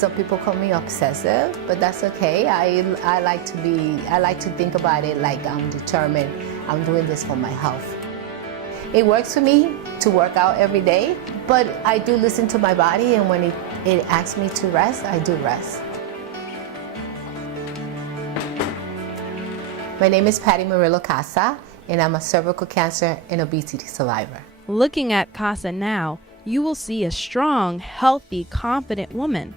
Some people call me obsessive, but that's okay. I like to think about it like I'm determined. I'm doing this for my health. It works for me to work out every day, but I do listen to my body, and when it asks me to rest, I do rest. My name is Patti Murillo, and I'm a cervical cancer and obesity survivor. Looking at Casa now, you will see a strong, healthy, confident woman.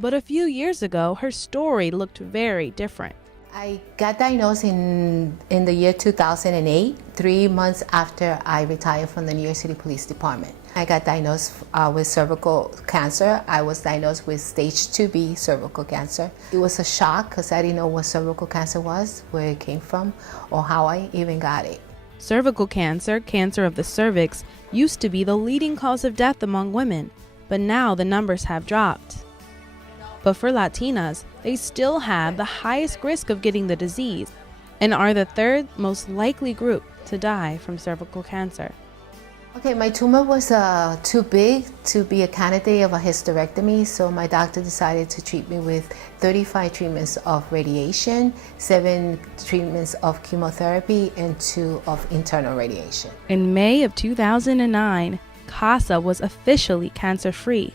But a few years ago, her story looked very different. I got diagnosed in the year 2008, 3 months after I retired from the New York City Police Department. I got diagnosed with cervical cancer. I was diagnosed with stage 2B cervical cancer. It was a shock because I didn't know what cervical cancer was, where it came from, or how I even got it. Cervical cancer, cancer of the cervix, used to be the leading cause of death among women, but now the numbers have dropped. But for Latinas, they still have the highest risk of getting the disease and are the third most likely group to die from cervical cancer. Okay, my tumor was too big to be a candidate of a hysterectomy, so my doctor decided to treat me with 35 treatments of radiation, 7 treatments of chemotherapy, and 2 of internal radiation. In May of 2009, Casa was officially cancer-free.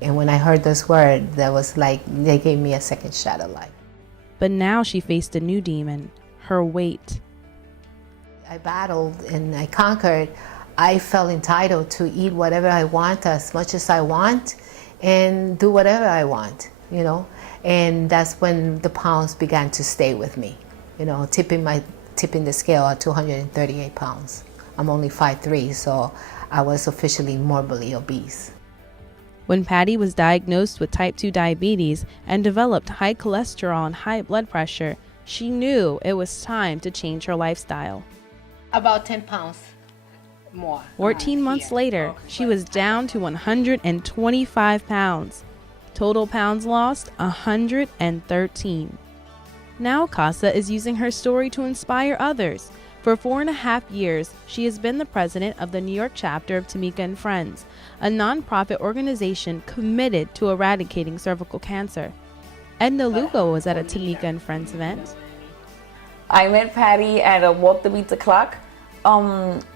And when I heard those words, that was like they gave me a second shot of life. But now she faced a new demon, her weight. I battled and I conquered. I felt entitled to eat whatever I want, as much as I want, and do whatever I want, you know. And that's when the pounds began to stay with me, you know, tipping the scale at 238 pounds. I'm only 5'3", so I was officially morbidly obese. When Patti was diagnosed with type 2 diabetes and developed high cholesterol and high blood pressure, she knew it was time to change her lifestyle. About 10 pounds more. 14 months later, she was down to 125 pounds. Total pounds lost, 113. Now Casa is using her story to inspire others. For 4.5 years, she has been the president of the New York chapter of Tamika and Friends, a nonprofit organization committed to eradicating cervical cancer. Edna Lugo was at a Tamika and Friends event. I met Patti at a Walk the Beat the Clock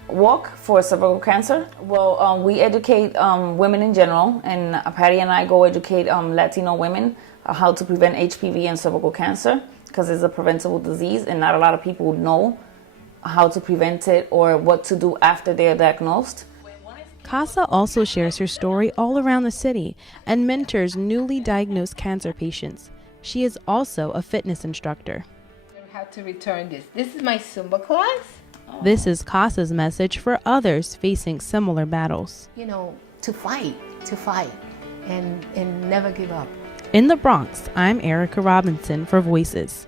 walk for cervical cancer. Well, we educate women in general, and Patti and I go educate Latino women how to prevent HPV and cervical cancer, because it's a preventable disease and not a lot of people know how to prevent it or what to do after they're diagnosed. Casa also shares her story all around the city and mentors newly diagnosed cancer patients. She is also a fitness instructor. How to return this. This is my Zumba class. This is Casa's message for others facing similar battles. You know, to fight, and never give up. In the Bronx, I'm Erica Robinson for Voices.